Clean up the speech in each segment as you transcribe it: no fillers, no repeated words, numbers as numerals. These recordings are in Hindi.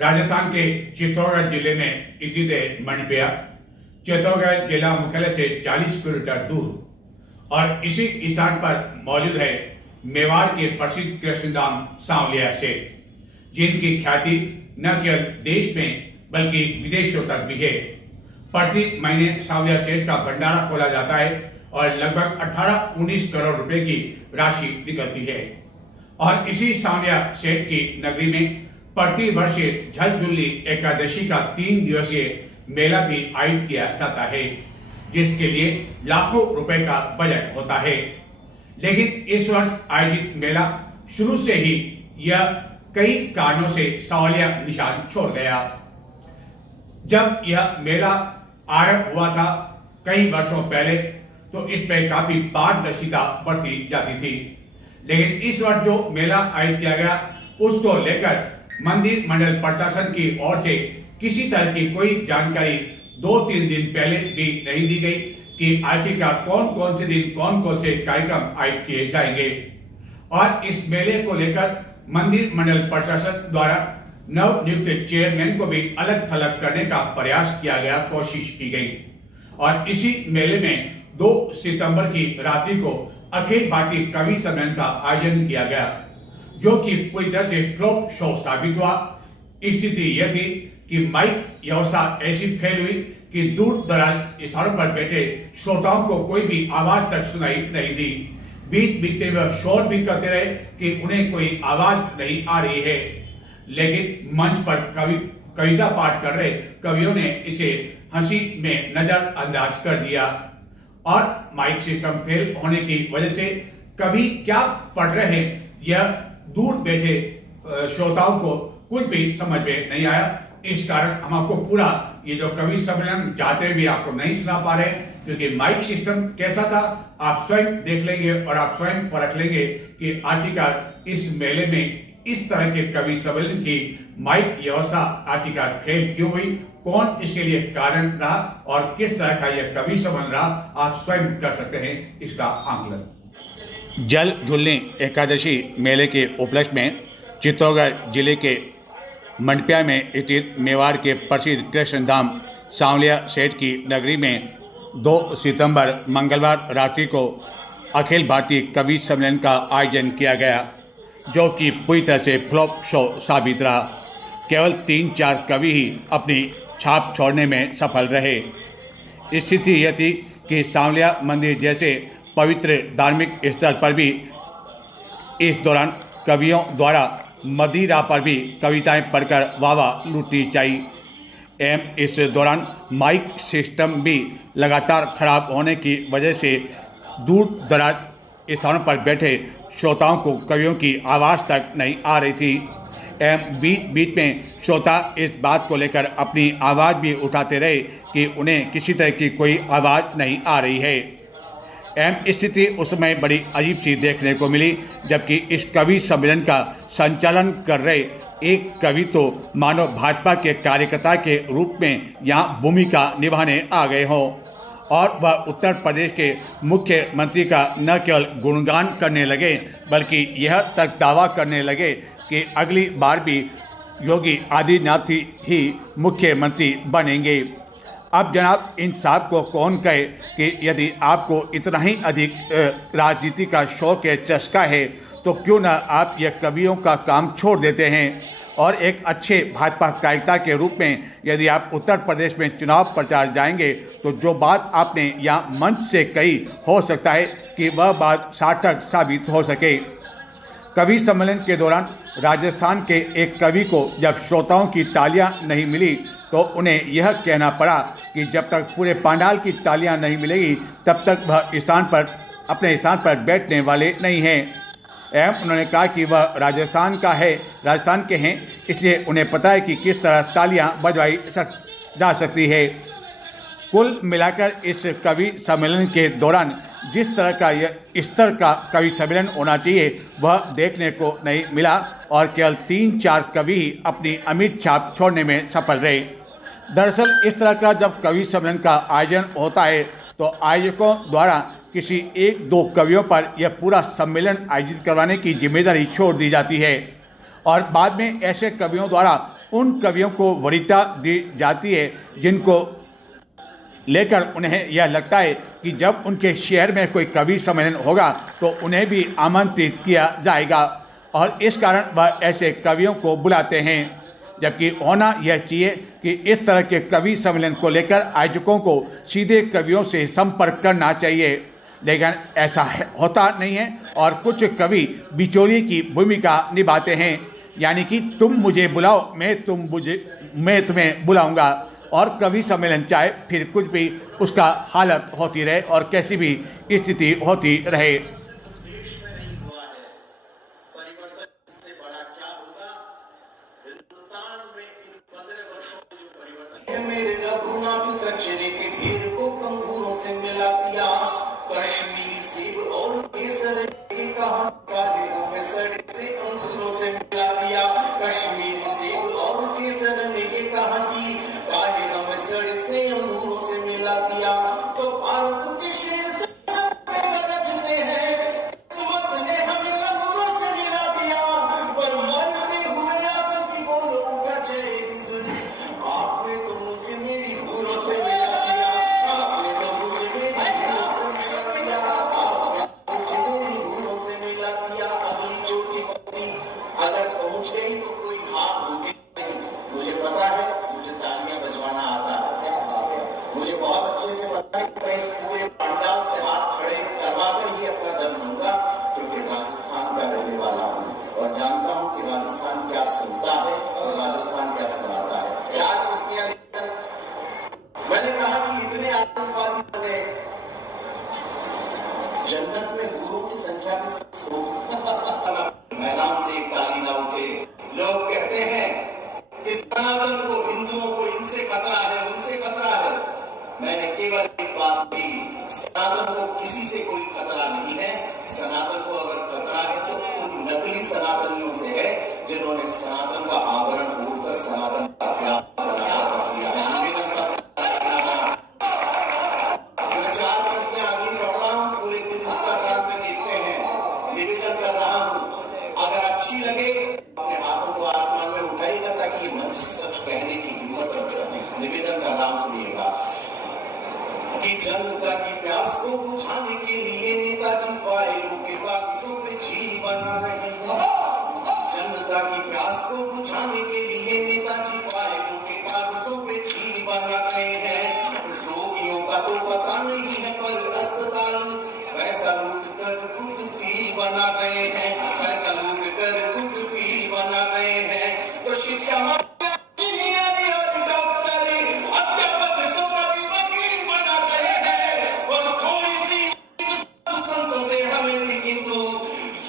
राजस्थान के चित्तौड़गढ़ जिले में स्थित मंडपिया चित्तौड़गढ़ जिला मुख्यालय से 40 किलोमीटर दूर और इसी स्थान पर मौजूद है मेवाड़ के प्रसिद्ध कृष्णधाम सांवलिया सेठ, जिनकी ख्याति न केवल देश में बल्कि विदेशों तक भी है। प्रति महीने सांवलिया सेठ का भंडारा खोला जाता है और लगभग 18-19 करोड़ रुपए की राशि निकलती है। और इसी सांवलिया सेठ की नगरी में प्रति वर्ष झलझुल्ली एकादशी का 3 दिवसीय मेला भी आयोजित किया जाता है, जिसके लिए लाखों रुपए का बजट होता है। लेकिन इस वर्ष आयोजित मेला शुरू से ही यह कई कारणों से सवालिया निशान छोड़ गया। जब यह मेला आरंभ हुआ था कई वर्षों पहले, तो इस पर काफी पारदर्शिता बरती जाती थी। लेकिन इस वर्ष जो मेला आयोजित किया गया, उसको लेकर मंदिर मंडल प्रशासन की ओर से किसी तरह की कोई जानकारी 2-3 दिन पहले भी नहीं दी गई कि आखिरकार कौन कौन से दिन कौन कौन से कार्यक्रम आयोजित किए जाएंगे। और इस मेले को लेकर मंदिर मंडल प्रशासन द्वारा नव नियुक्त चेयरमैन को भी अलग थलग करने का प्रयास किया गया, कोशिश की गई। और इसी मेले में 2 सितंबर की रात्रि को अखिल भारतीय कवि सम्मेलन का आयोजन किया गया, जो कि पूरी तरह से फ्लॉप शो साबित हुआ। स्थिति यह थी कि माइक व्यवस्था ऐसी फैल हुई कि दूर दराज स्थानों पर बैठे श्रोताओं को कोई भी आवाज तक सुनाई नहीं दी। बीच बीच में वह शोर भी करते रहे कि उन्हें कोई आवाज नहीं आ रही है। लेकिन मंच पर कविता पाठ कर रहे कवियों ने इसे हंसी में नजरअंदाज कर दिया। और माइक सिस्टम फेल होने की वजह से कवि क्या पढ़ रहे हैं, यह दूर बैठे श्रोताओं को कुछ भी समझ में नहीं आया। इस कारण हम आपको पूरा ये जो कवि सम्मेलन जाते हुए भी आपको नहीं सुना पा रहे, क्योंकि माइक सिस्टम कैसा था आप स्वयं देख लेंगे और आप स्वयं परख लेंगे कि आखिरकार इस मेले में इस तरह के कवि सम्मेलन की माइक व्यवस्था आखिरकार फेल क्यों हुई, कौन इसके लिए कारण रहा और किस तरह का यह कवि सम्मेलन रहा, आप स्वयं कर सकते हैं इसका आंकलन। जल झुल्ली एकादशी मेले के उपलक्ष्य में चित्तौड़गढ़ जिले के मंडपिया में स्थित मेवाड़ के प्रसिद्ध कृष्णधाम सांवलिया सेठ की नगरी में 2 सितंबर मंगलवार रात्रि को अखिल भारतीय कवि सम्मेलन का आयोजन किया गया, जो कि पूरी तरह से फ्लॉप शो साबित रहा। केवल 3-4 कवि ही अपनी छाप छोड़ने में सफल रहे। स्थिति यह थी कि सांवलिया मंदिर जैसे पवित्र धार्मिक स्थल पर भी इस दौरान कवियों द्वारा मदिरा पर भी कविताएं पढ़कर वाह लूटनी चाहिए। एवं इस दौरान माइक सिस्टम भी लगातार खराब होने की वजह से दूर दराज स्थानों पर बैठे श्रोताओं को कवियों की आवाज़ तक नहीं आ रही थी। एवं बीच बीच में श्रोता इस बात को लेकर अपनी आवाज़ भी उठाते रहे कि उन्हें किसी तरह की कोई आवाज़ नहीं आ रही है। एवं स्थिति उस समय बड़ी अजीब सी देखने को मिली, जबकि इस कवि सम्मेलन का संचालन कर रहे एक कवि तो मानो भाजपा के कार्यकर्ता के रूप में यहाँ भूमिका निभाने आ गए हों और वह उत्तर प्रदेश के मुख्यमंत्री का न केवल गुणगान करने लगे, बल्कि यह तक दावा करने लगे कि अगली बार भी योगी आदित्यनाथ ही मुख्यमंत्री बनेंगे। अब जनाब इंसाफ को कौन कहे कि यदि आपको इतना ही अधिक राजनीति का शौक है, चस्का है, तो क्यों ना आप यह कवियों का काम छोड़ देते हैं और एक अच्छे भाजपा कार्यकर्ता के रूप में यदि आप उत्तर प्रदेश में चुनाव प्रचार जाएंगे, तो जो बात आपने यहाँ मंच से कही, हो सकता है कि वह बात सार्थक साबित हो सके। कवि सम्मेलन के दौरान राजस्थान के एक कवि को जब श्रोताओं की तालियां नहीं मिली, तो उन्हें यह कहना पड़ा कि जब तक पूरे पंडाल की तालियां नहीं मिलेगी, तब तक वह अपने स्थान पर बैठने वाले नहीं हैं। एवं उन्होंने कहा कि वह राजस्थान के हैं, इसलिए उन्हें पता है कि किस तरह तालियां बजवाई जा सकती है। कुल मिलाकर इस कवि सम्मेलन के दौरान जिस तरह का यह स्तर का कवि सम्मेलन होना चाहिए, वह देखने को नहीं मिला और केवल 3-4 कवि ही अपनी अमिट छाप छोड़ने में सफल रहे। दरअसल इस तरह का जब कवि सम्मेलन का आयोजन होता है, तो आयोजकों द्वारा किसी 1-2 कवियों पर यह पूरा सम्मेलन आयोजित करवाने की जिम्मेदारी छोड़ दी जाती है और बाद में ऐसे कवियों द्वारा उन कवियों को वरीयता दी जाती है जिनको लेकर उन्हें यह लगता है कि जब उनके शहर में कोई कवि सम्मेलन होगा तो उन्हें भी आमंत्रित किया जाएगा और इस कारण वह ऐसे कवियों को बुलाते हैं। जबकि होना यह चाहिए कि इस तरह के कवि सम्मेलन को लेकर आयोजकों को सीधे कवियों से संपर्क करना चाहिए, लेकिन ऐसा होता नहीं है और कुछ कवि बिचौलिए की भूमिका निभाते हैं, यानी कि तुम मुझे बुलाओ, मैं तुम्हें बुलाऊंगा। और कवि सम्मेलन चाहे फिर कुछ भी उसका हालत होती रहे और कैसी भी स्थिति होती रहे। मेरे रघुनाथ कचरे के ढेर को कंगूरों से मिला दिया, कश्मीरी सेब और केसर के कहा काहे हमें सड़े से अंगूरों से मिला दिया। कश्मीरी सेब और केसर ने ये कहा कि काहे हमें सड़े से अंगूरों से मिला दिया। तो भारत के शेर से गरजते हैं, किस्मत ने हमें अंगूरों से मिला दिया। पर मरते हुए आतंकी बोल उठा जय हिंद, आपने तो मुझे मेरी हूरों से मिला दिया। आपने तो मुझे मेरी हूरों से मिला दिया। आपने मुझे मेरी हूरों से मिला दिया। अगली चौथी पंक्ति अगर पहुंच गई तो कोई हाथ रुके नहीं। मुझे पता है, मुझे तालियां बजवाना आता है, मुझे बहुत अच्छे से पता है कि मैं इस पूरे पंडाल से हाथ खड़े करवाकर ही अपना दम लूंगा, क्योंकि राजस्थान का रहने वाला हूँ और जानता हूँ कि राजस्थान क्या सुनता है और राजस्थान क्या सुनाता है। चार पंक्तियां मैंने कहा कि इतने आतंकवादी बने, जन्नत में हूरों की संख्या भी फिक्स हो। मैदान से एक ताली ना उठे। लोग कहते हैं कि सनातन को, हिंदुओं को इनसे खतरा है, उनसे खतरा है। मैंने केवल एक बात की, सनातन को किसी से कोई खतरा नहीं है। सनातन को अगर खतरा है तो उन नकली सनातनियों से है जिन्होंने सनातन का आवरण ओढ़कर सनातन का व्यापार किया है। चार पंक्तियां अगली पढ़ रहा हूं, पूरे दिन इंस्टाग्राम पे देखते हैं। निवेदन कर रहा हूं, अगर अच्छी लगे अपने हाथों को आसमान में उठाइएगा ताकि ये मंच सच कहने की हिम्मत रख सके। निवेदन कर रहा हूं, सुनिएगा कि जनता की प्यास को बुझाने के लिए नेताजी फाइलों के बाक्सों पे झील बना रहे हैं। जनता की प्यास को बुझाने के लिए नेताजी फाइलों के बाक्सों पे झील बना रहे हैं। रोगियों का तो पता नहीं है पर अस्पताल पैसा लूट कर गुड फील बना रहे हैं, पैसा लूट कर गुड फील बना रहे हैं। तो शिक्षा इंजीनियर और डॉक्टर अध्यापक तो कभी वकील बना रहे हैं और थोड़ी सी संतों से हमें भी, किंतु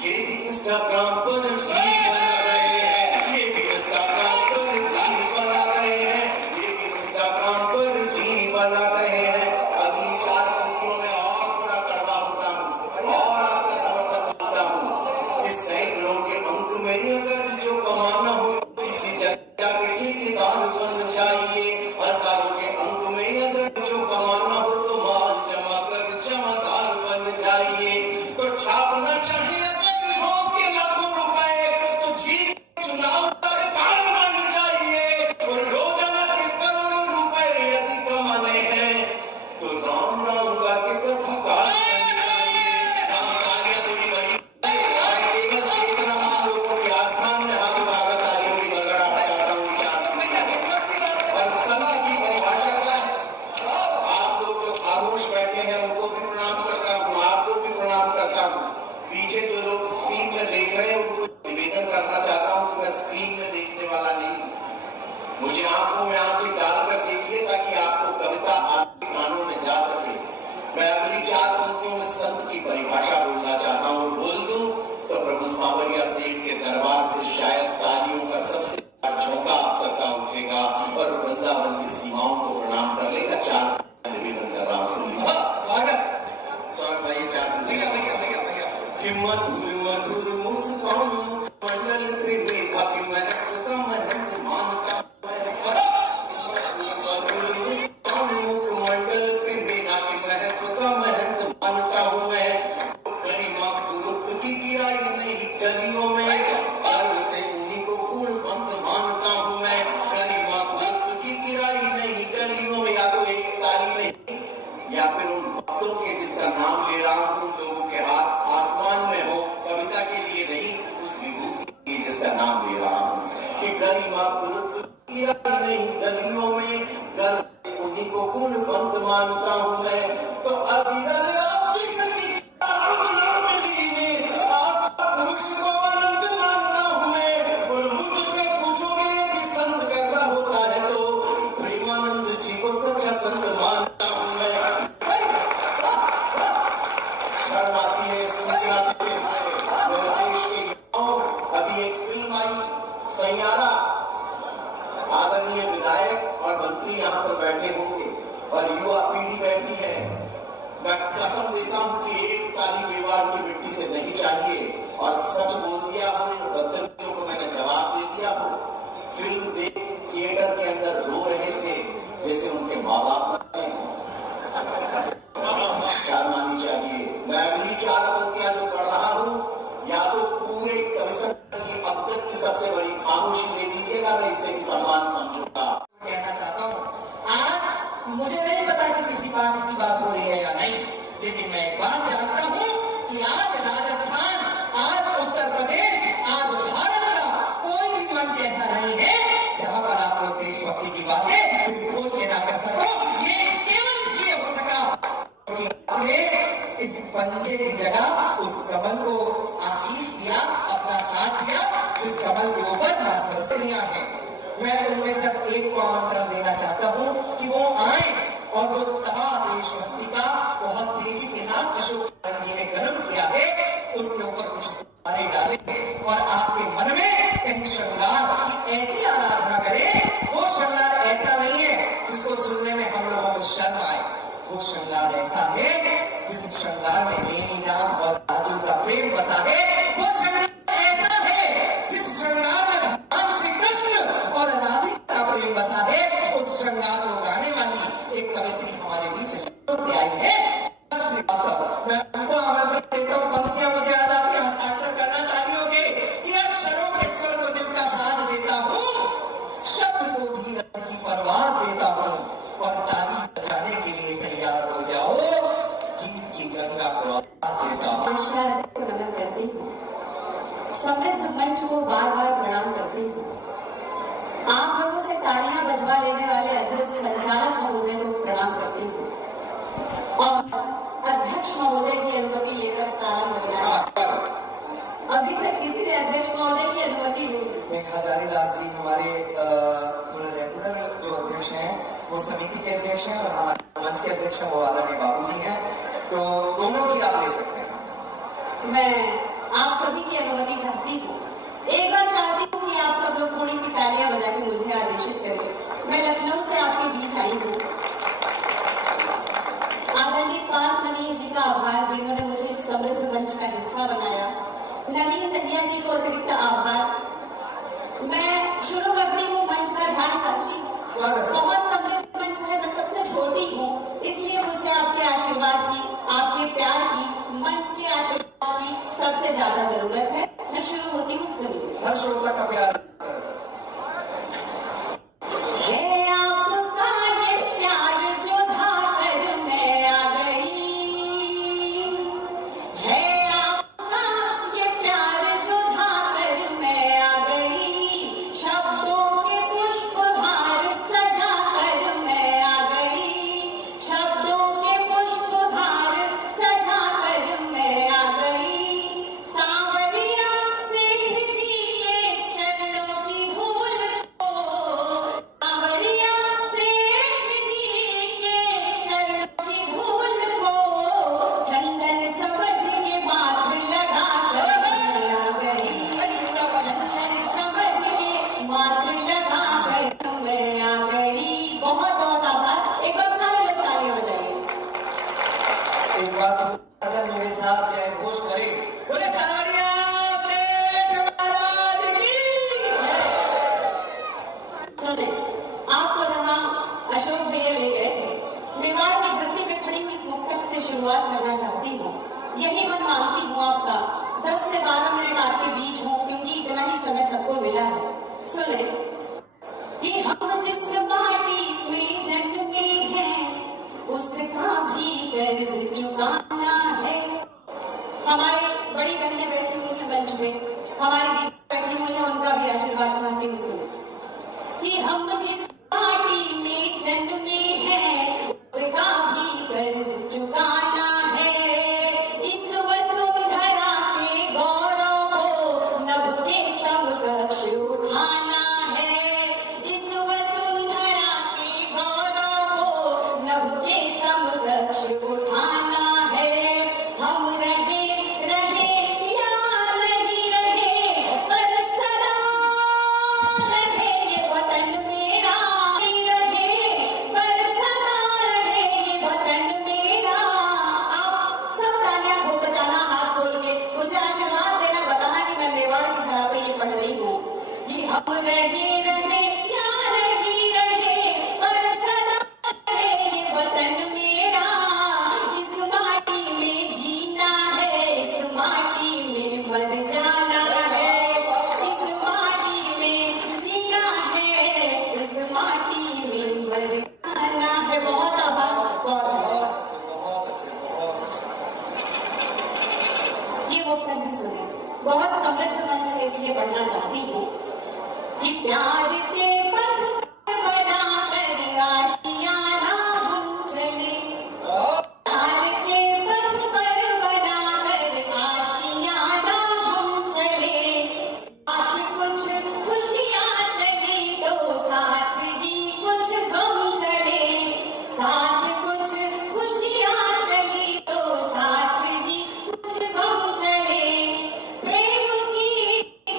ये भी इंस्टाग्राम पर रील बना रहे हैं, ये भी इंस्टाग्राम पर रील बना रहे हैं, ये भी इंस्टाग्राम पर रील बना रहे हैं। अगली चार पंक्तियों में और थोड़ा कड़वा होता हूँ और आपका समर्थन करता हूँ कि सैकड़ों के अंक में अगर जो कमाना हो तो इसी जगह के ठेकेदार बन जाइए। हजारों के अंक में अगर जो कमाना हो तो माल जमा कर जमादार बन जाइए। तो छापना चाहिए अगर रोज के लाखों रुपए तो जीत चुनाव सरकार बन जाइए। और रोजाना के करोड़ों रुपए यदि कमाने हैं या फिर उन भक्तों के जिसका नाम ले रहा हूं, उन लोगों के हाथ आसमान में हो, कविता के लिए नहीं, उस विभूति के लिए जिसका नाम ले रहा हूं कि गरिमा गुरुत्व नहीं गलियों में गर्व उन्हीं को गुणवंत मानता हूं मैं। तो अविरल अपनी शक्ति पुरुष को अनंत मानता हूं मैं। और मुझसे पूछोगे कि संत कैसा होता है तो प्रेमानंद जी को सच्चा संत मानता हूं मैं। शर्म आती है सूचना देते हुए मेरे देश के युवाओं, अभी एक फिल्म आई सैयारा, आदरणीय विधायक और मंत्री यहाँ पर बैठे होंगे और युवा पीढ़ी बैठी है। मैं कसम देता हूं कि एक ताली मेवाड़ की मिट्टी से नहीं चाहिए और सच बोल दिया हो, बदतमीजों को मैंने जवाब दे दिया हो। फिल्म देख थिएटर के अंदर रो रहे थे जैसे उनके माँ बाप नहीं। शर्म आनी चाहिए। मैं अगली 4 पंक्तियां जो पढ़ रहा हूं, या तो पूरे कवि सम्मेलन की अब तक की सबसे बड़ी खामोशी दे दीजिएगा, मैं इसे भी सम्मान समझूंगा। कहना चाहता हूं, आज मुझे नहीं पता कि किसी पार्टी की बात हो रही है या नहीं, लेकिन मैं एक बात जानता हूं कि आज राजस्थान, आज उत्तर प्रदेश, आज भारत का कोई भी मंच ऐसा नहीं है जहां पर आप लोग देशभक्ति की बातें दिल खोल के ना कर सको। ये केवल इसलिए हो सका क्योंकि आपने इस पंजे की जगह उस कमल को आशीष दिया, अपना साथ दिया, जिस कमल के ऊपर मां सरस्वतियां हैं। मैं उनमें सब एक को आमंत्रण देना चाहता हूं कि वो आए और जो तवा देशभक्ति का बहुत तेजी के साथ अशोक जी ने गर्म किया है, उसके ऊपर कुछ फुहारे डाले और आपके मन में कहीं श्रृंगार की ऐसी आराधना करें। वो श्रृंगार ऐसा नहीं है जिसको सुनने में हम लोगों को शर्म आए। वो श्रृंगार ऐसा है जिस श्रृंगार में नेमीनाथ और राजू का प्रेम बसा है। वो श्रृंगार ऐसा है जिस श्रृंगार में भगवान श्री कृष्ण और राधिका का प्रेम बसा है। उस श्रृंगार को गाने वाली एक कवित्री हमारे बीच से आई है, श्रीवास्तव। मैं उनको आमंत्रण देता हूँ। पंक्तियां मुझे याद आती है, हस्ताक्षर करना तालियों के। ये अक्षरों के स्वर को दिल का साज देता हूँ, शब्द को भी रंग की परवाज देता हूँ और ताली बजाने के लिए तैयार हो जाओ, गीत की गंगा को आवाज देता हूँ। नमन करती हूँ, समृद्ध मंच को बार बार प्रणाम करती हूँ। आप लोगों से तालियां बजवा लेने वाले अद्भुत संचालक महोदय को प्रणाम करती हूँ और अध्यक्ष महोदय की अनुमति लेकर प्रारंभ होना। अभी तक किसी ने अध्यक्ष महोदय की अनुमति नहीं। हजारीदास जी हमारे रेगुलर जो अध्यक्ष हैं वो समिति के अध्यक्ष हैं और हमारे मंच के अध्यक्ष हैं वो आदरणीय बाबू जी हैं, तो दोनों की आप ले सकते हैं। मैं आप सभी की अनुमति चाहती हूँ। एक बार चाहती हूँ कि आप सब लोग थोड़ी सी तालियां बजा के मुझे आदेशित करें। मैं लखनऊ से आपके बीच आई हूँ। आदरणीय पार्थ नवीन जी का आभार जिन्होंने मुझे इस समृद्ध मंच का हिस्सा बनाया। नवीन दहिया जी को अतिरिक्त आभार। मैं शुरू करती हूँ, मंच का ध्यान रखती हूँ। बहुत समृद्ध मंच है, मैं सबसे छोटी हूँ, इसलिए मुझे आपके आशीर्वाद की, आपके प्यार की, मंच के आशीर्वाद की सबसे ज्यादा जरूरत है। मैं शुरू होती हूँ, सुनिए। हर श्रोता का प्यार मेरे साथ जय घोष करे, बोले सांवरिया सेठ महाराज की जय। सुने, आपको जहाँ अशोक भैया ले गए थे, मेवाड़ की धरती पे खड़ी हुई इस मुक्तक से शुरुआत करना चाहती हूँ। यही मन मांगती हूँ आपका 10 से 12 मिनट आपके बीच हूँ, क्योंकि इतना ही समय सबको मिला है। सुने कि हम जिस माटी में जन्मे हैं उसका भी बहुत समृद्ध मंच है, इसलिए पढ़ना चाहती हूँ कि प्यार के पथ पर बनाकर आशियाना हम चले, प्यार के पथ पर बनाकर आशियाना हम चले, साथ कुछ खुशियाँ चली तो साथ ही कुछ गम चले, साथ कुछ खुशियाँ चली तो साथ ही कुछ गम चले, प्रेम की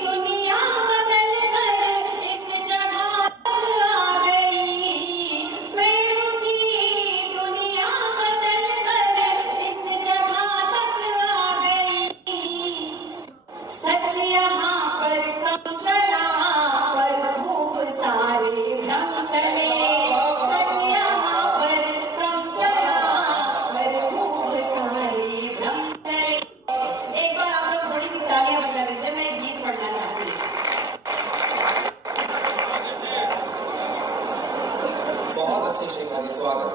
दुनिया बदल कर इस जगह तक आ गई, प्रेम की दुनिया बदल कर इस जगह तक आ गई, सच यहाँ पर कम चला पर खूब सारे भ्रम चले, सच यहाँ पर कम चला पर खूब सारे भ्रम चले। एक बार आप लोग थोड़ी सी तालियां बजा दीजिए, मैं एक गीत पढ़ना चाहती हूँ। बहुत अच्छे शेखा जी, स्वागत।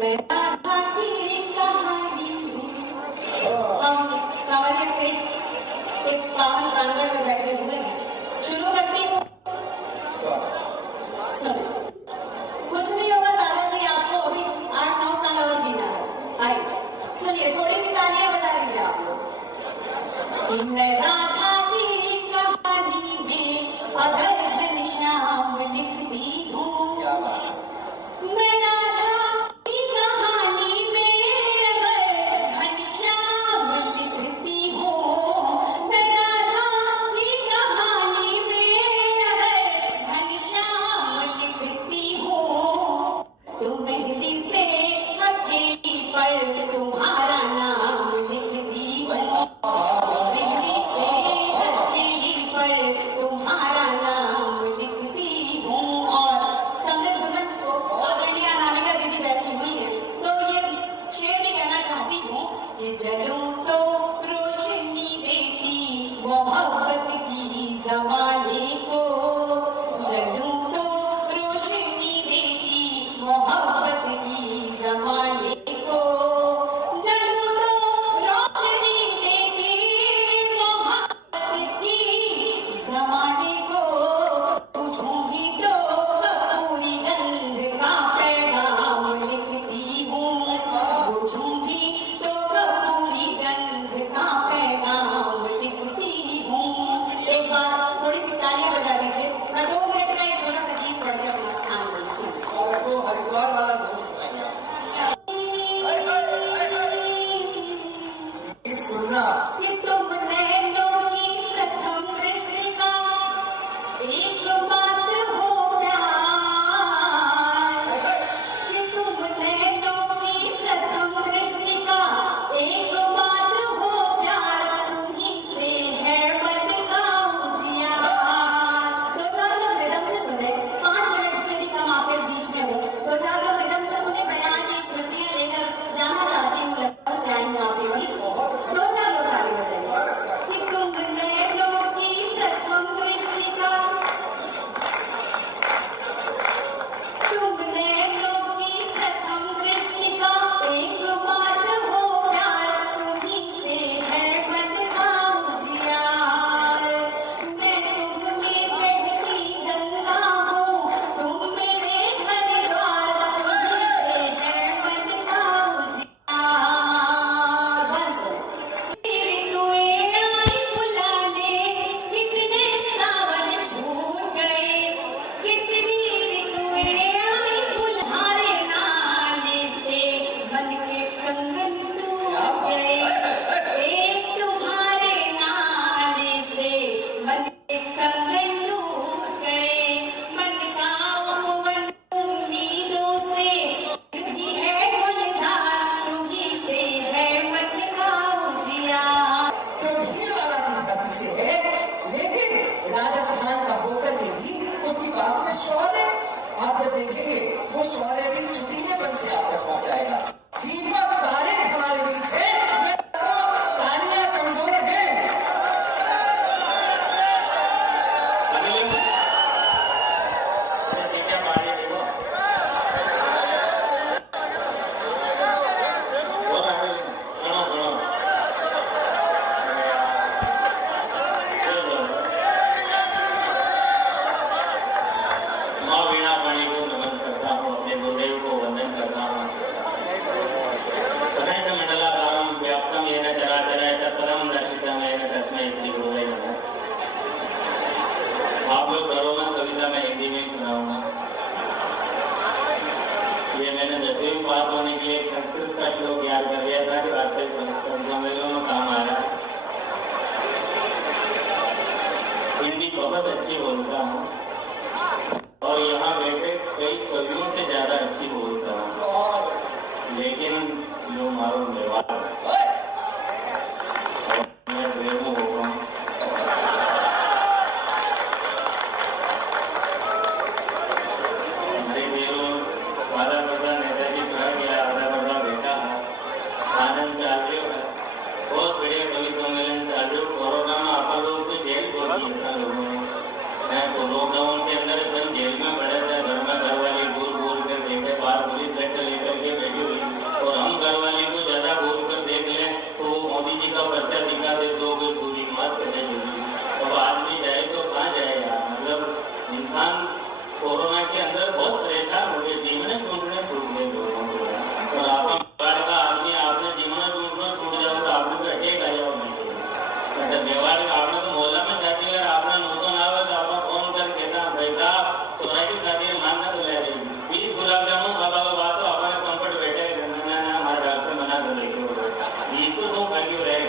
मैं राधा की कहानी में, हम सावरिया सेठ के पावन प्रांगण में बैठे हुए हैं। शुरू करती हूँ। स्वागत। सुनो, कुछ नहीं होगा दादाजी, आपको अभी 8-9 साल और जीना है। आइए सुनिए, थोड़ी सी तालियां बजा दीजिए आप लोग। कि मैं राधा की कहानी में अगर घनश्याम लिखती हूँ, क्या बात है। मैं राधा की कहानी में अगर घनश्याम लिखती हूँ, मैं राधा की कहानी धन्यवाद। आनंद चाल रही है, बहुत बढ़िया कवि सम्मेलन चाल रही है। कोरोना में आप लोग तो जेल पहुंची इतना लोगों ने, मैं तो लॉकडाउन के अंदर एकदम जेल में पड़े थे, घर में घरवाली घूर घूर कर देखे, बाहर पुलिस लेटर लेकर के बैठी हुई, और हम घरवाली को ज्यादा घूर कर देख लें तो वो मोदी जी का पर्चा दिखा दे, 2 गज दूरी, मास्क है जरूरी। अब आदमी जाए तो कहाँ जाएगा? मतलब इंसान कोरोना के अंदर बहुत परेशान हो गए, जीवन छूटने छूट गए लोगों को। और आप का आदमी आपने जीवन छूट जाओ तो आपने तो अटैक आ जाओ नहीं, मेवाड़ आपने तो मोहल्ला में शादी है, आपने नूतन आवे तो आपने फोन कर कहता भाई साहब चौराई की शादी है, मानना बुला रही 20 गुलाब जामुन खाबा बात तो अपने संकट बैठे हमारे डॉक्टर मना कर लेके तो तुम कर क्यों रहे?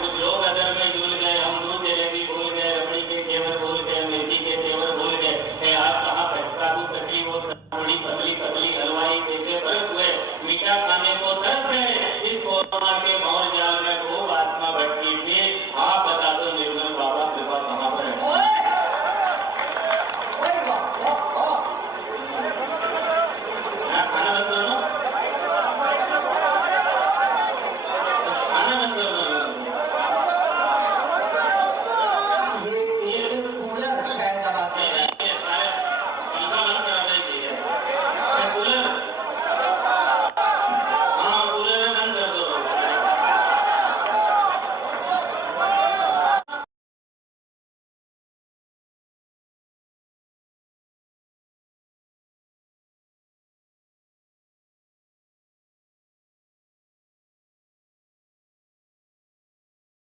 कुछ लोग अदर में झूल गए, हम दूध जलेबी भूल गए, रबड़ी के केवर भूल गए, मिर्ची के केवर भूल गए। आप कहाँ काबू कतली वो थोड़ी पतली पतली हलवाई देखे बरस हुए, मीठा खाने को तरस रहे। इस कोरोना के